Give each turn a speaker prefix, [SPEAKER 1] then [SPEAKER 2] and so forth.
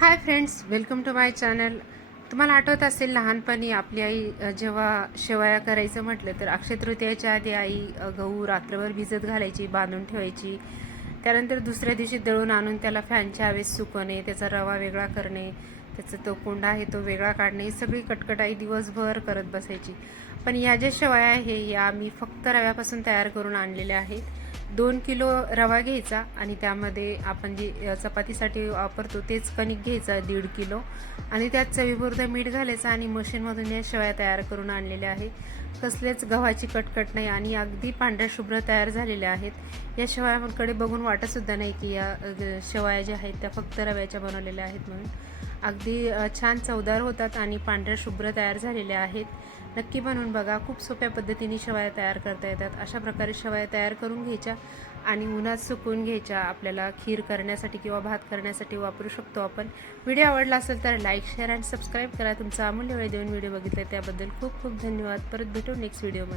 [SPEAKER 1] Hi friends welcome to my channel तुम्हाला आठवत असेल लहानपणी आपली आई जेव्हा शेवया करायचं म्हटलं तर अक्षय तृतीयाच्या आधी आई गहू रात्रभर भिजत घालायची बांधून ठेवायची. त्यानंतर दुसऱ्या दिवशी दळून आणून त्याला फॅनच्या हवेत सुकवणे त्याचा रवा वेगळा करणे त्याचा तो कोंडा आहे तो वेगळा काढणे ही सगळी कटकट आई दिवसभर करत बसायची. पण या ज्या शेवया आहे या मी फक्त रव्यापासून तयार करून आणलेल्या आहेत. दोन किलो रवा घ्यायचा आणि त्यामध्ये आपण जे चपातीसाठी वापरतो तेच कणिक घ्यायचं दीड किलो. आणि त्यात चवीपुरतं मीठ घालायचं आणि मशीनमधून या शेवया तयार करून आणलेल्या आहे कसलेच गव्हाची कटकट नाही आणि अगदी पांढऱ्या शुभ्र तयार झालेल्या आहेत. या शेवयाकडे बघून वाटतसुद्धा नाही की या शेवया ज्या आहेत त्या फक्त रव्याच्या बनवलेल्या आहेत म्हणून. अगदी छान चवदार होतात आणि पांढऱ्या शुभ्र तयार झालेल्या आहेत. नक्की बनवून बघा. खूप सोप्या पद्धतीने शेवया तयार करता येतात. अशा प्रकारे शेवया तयार करून घ्यायच्या आणि उन्हात सुकवून घ्यायच्या. आपल्याला खीर करण्यासाठी किंवा भात करण्यासाठी वापरू शकतो आपण. व्हिडिओ आवडला असेल तर लाईक शेअर आणि सबस्क्राईब करा. तुमचा अमूल्य वेळ देऊन व्हिडिओ बघितला त्याबद्दल
[SPEAKER 2] खूप खूप धन्यवाद. परत भेटू नेक्स्ट व्हिडिओमध्ये.